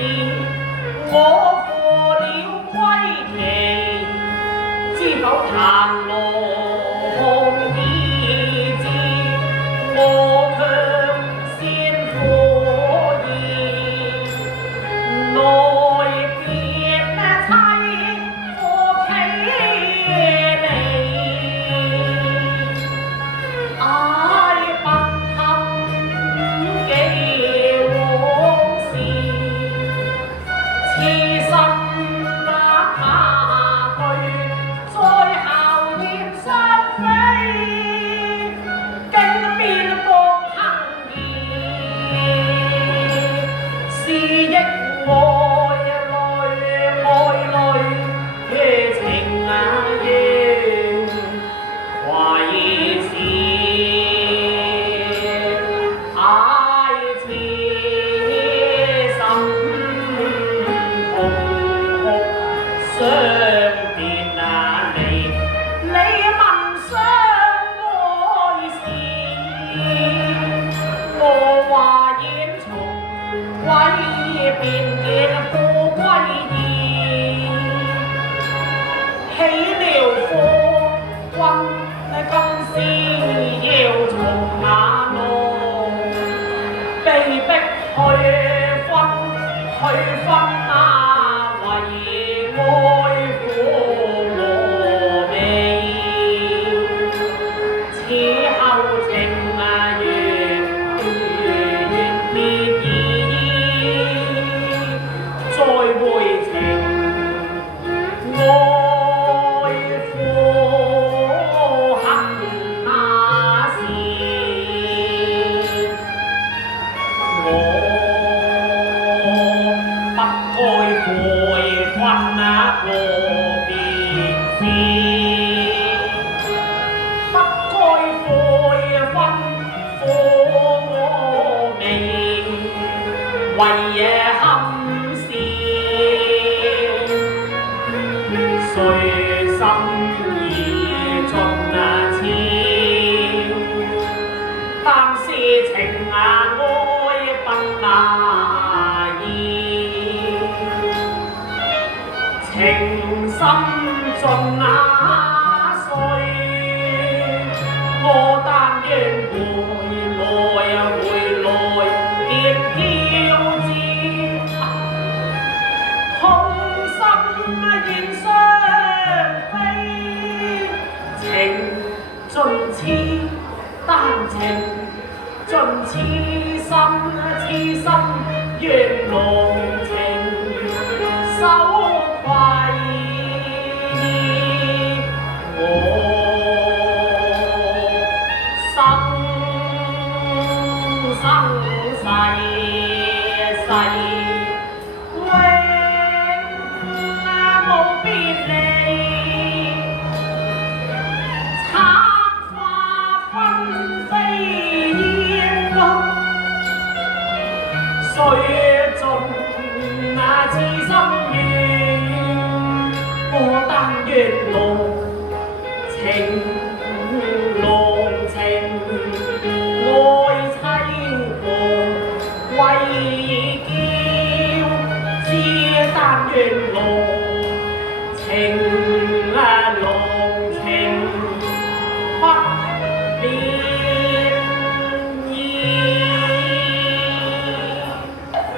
意，我負了歸期，知否殘浪已至，我卻先苦意，內變妻夫妻離。愛不堪記往事，痴心不下對，在校園相飛，經變國幸兒，是憶愛淚情應懷愛痴心痛哭相別離，你問相愛時，我話演從鬼變見富歸依，起了課君今思要從那路，被迫去分啊，為愛苦和悲，此後情越別意，再會情愛苦恨那時，我不該悔婚那個別事，不該悔婚苦我命，為夜堪事，誰心已盡超，但是情愛不那意，情深盡那歲，我但願回來結嬌枝，痛心現相飛，情盡痴，但情盡痴心願濃情守攜依，我生世永無別離，插花紛飛煙霧，誰盡那痴心願，我但願濃情愛妻和為嬌，只但願濃